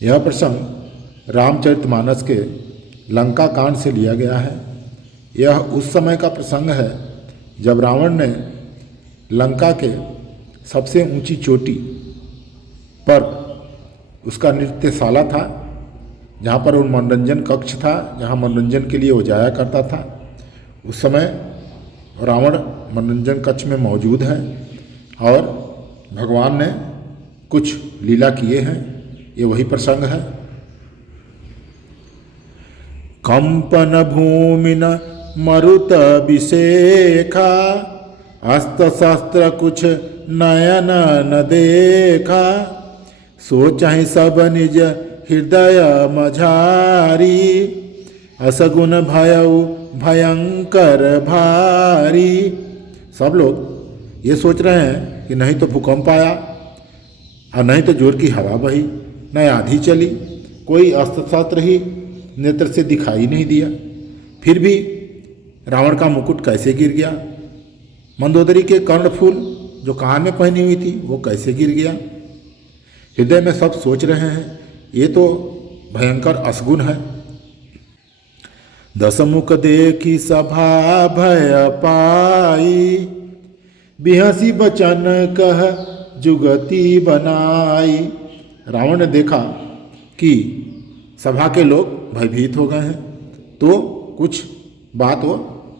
यह प्रसंग रामचरितमानस के लंका कांड से लिया गया है। यह उस समय का प्रसंग है जब रावण ने लंका के सबसे ऊंची चोटी पर उसका नृत्यशाला था, जहाँ पर वो मनोरंजन कक्ष था, जहाँ मनोरंजन के लिए वो जाया करता था। उस समय रावण मनोरंजन कक्ष में मौजूद है और भगवान ने कुछ लीला किए हैं। ये वही प्रसंग है। कंपन भूमिन मरुत अभिषेखा, अस्त्र शस्त्र कुछ नयन न देखा, सोचहि सब निज हृदय मझारी, असगुन भयउ भयंकर भारी। सब लोग ये सोच रहे हैं कि नहीं तो भूकंप आया और नहीं तो जोर की हवा बही, न आंधी चली, कोई अस्त्र शस्त्र ही नेत्र से दिखाई नहीं दिया। फिर भी रावण का मुकुट कैसे गिर गया, मंदोदरी के कर्णफूल जो कान में पहनी हुई थी वो कैसे गिर गया। हृदय में सब सोच रहे हैं ये तो भयंकर असगुन है। दसमुख देखी सभा भय पाई, बिहसी बचन कह जुगति बनाई। रावण ने देखा कि सभा के लोग भयभीत हो गए हैं, तो कुछ बात वो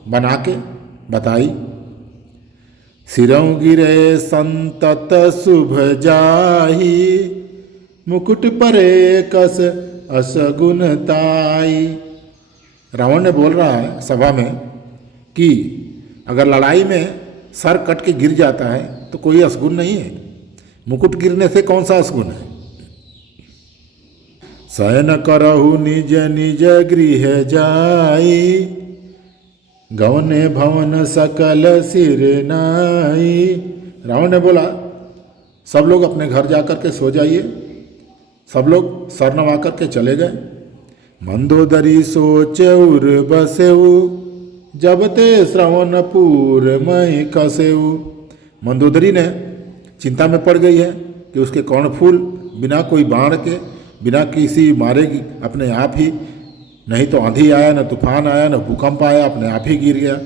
बना के बताई। सिरों गिरे संतत शुभ जाही, मुकुट परे कस असगुन ताई। रावण ने बोल रहा है सभा में कि अगर लड़ाई में सर कट के गिर जाता है तो कोई असगुन नहीं है, मुकुट गिरने से कौन सा असगुन है। शयन करहु निज निज गृह जाई, गवने भवन सकल सिर नाई। रावण ने बोला सब लोग अपने घर जाकर के सो जाइए। सब लोग सर नवा करके चले गए। मंदोदरी सोच उर बसेऊ, जब ते श्रवणपुर मई कसेऊ। मंदोदरी ने चिंता में पड़ गई है कि उसके कर्णफूल बिना कोई बाण के, बिना किसी मारेगी अपने आप ही, नहीं तो आंधी आया, न तूफान आया, न भूकंप आया, अपने आप ही गिर गया।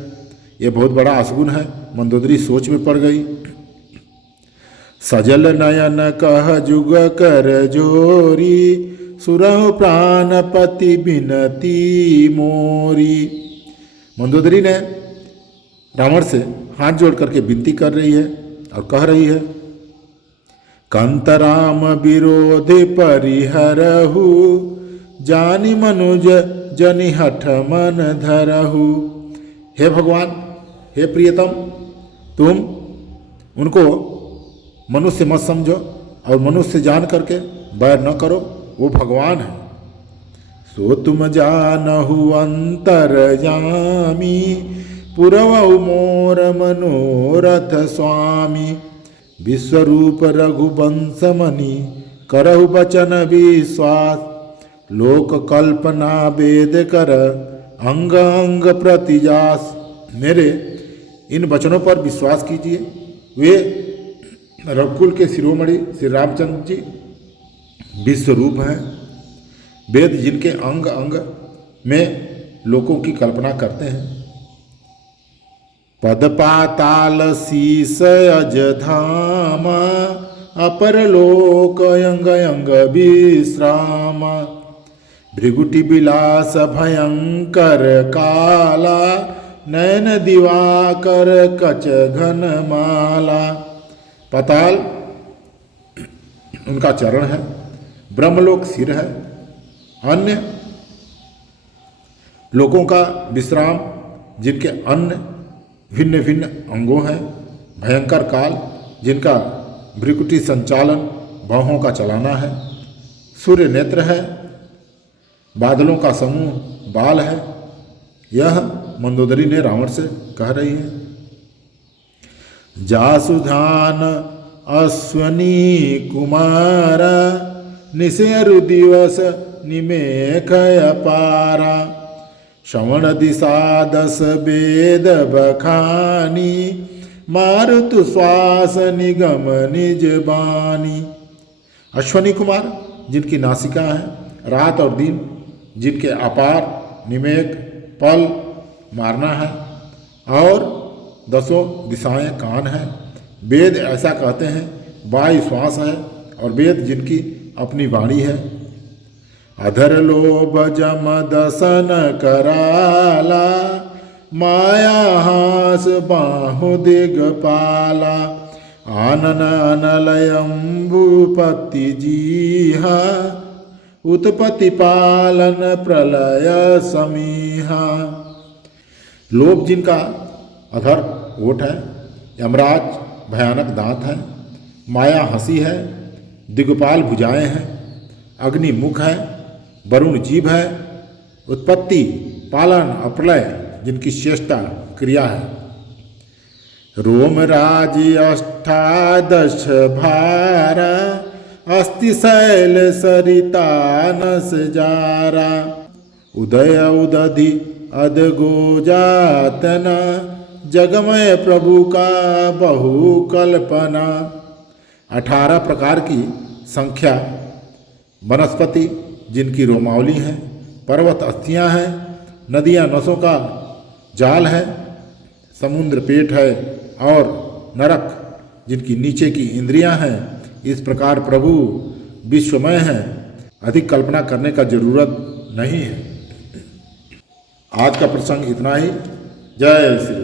ये बहुत बड़ा असगुन है। मंदोदरी सोच में पड़ गई। सजल नयन कह जुग कर जोरी, सुरहु प्राणपति बिनती मोरी। मंदोदरी ने रावण से हाथ जोड़ करके विनती कर रही है और कह रही है, कंतराम विरोधि परिहरहु, जानी मनुज जनि हठ मन धरहु। हे भगवान, हे प्रियतम, तुम उनको मनुष्य मत समझो और मनुष्य जान करके बैर न करो, वो भगवान है। सो तुम जानहु अंतरयामी, पुरवहु मोर मनोरथ स्वामी। विश्वरूप रघुवंश मणि, करहु बचन विश्वास, लोक कल्पना वेद कर, अंग अंग प्रतिजास। मेरे इन वचनों पर विश्वास कीजिए। वे रघुकुल के शिरोमणि श्री रामचंद्र जी विश्वरूप हैं। वेद जिनके अंग अंग में लोकों की कल्पना करते हैं। पद पाताल शीस अज धाम, अपर लोक अंग अंग विश्राम। भृगुटि विलास भयंकर काला, नयन दिवाकर कच घन माला। पाताल उनका चरण है, ब्रह्मलोक सिर है, अन्य लोकों का विश्राम जिनके अन्य भिन्न भिन्न अंगों हैं। भयंकर काल जिनका भृकुटि संचालन बाहों का चलाना है। सूर्य नेत्र है, बादलों का समूह बाल है। यह मंदोदरी ने रावण से कह रही है। जासुधान अश्वनी कुमार, निशेरु दिवस निमेख अपारा। श्रवण दिशा दस वेद बखानी, मारुतु श्वास निगम निज बानी। अश्वनी कुमार जिनकी नासिका है, रात और दिन जिनके अपार निमेक पल मारना है, और 10 दिशाएं कान हैं। वेद ऐसा कहते हैं, वायु श्वास है, और वेद जिनकी अपनी वाणी है। अधर लोभ जम दसन कराला, माया हास बाहु दिगपाला, आनन अनलयम्बुपति जीहा, उत्पत्ति पालन प्रलय समीहा। लोभ जिनका अधर ओठ है, यमराज भयानक दांत है, माया हंसी है, दिग्पाल भुजाएं हैं, अग्नि मुख है, वरुण जीभ है, उत्पत्ति पालन अप्रलय जिनकी चेष्टा क्रिया है। रोमराज अष्टादश भारा, अस्ति शैल सरिता नस जारा, उदय उदधि अदगो जातना, जगमय प्रभु का बहु कल्पना। 18 प्रकार की संख्या वनस्पति जिनकी रोमावली है, पर्वत अस्थियां हैं, नदियां नसों का जाल है, समुद्र पेट है, और नरक जिनकी नीचे की इंद्रियां हैं। इस प्रकार प्रभु विश्वमय हैं, अधिक कल्पना करने का जरूरत नहीं है। आज का प्रसंग इतना ही। जय श्री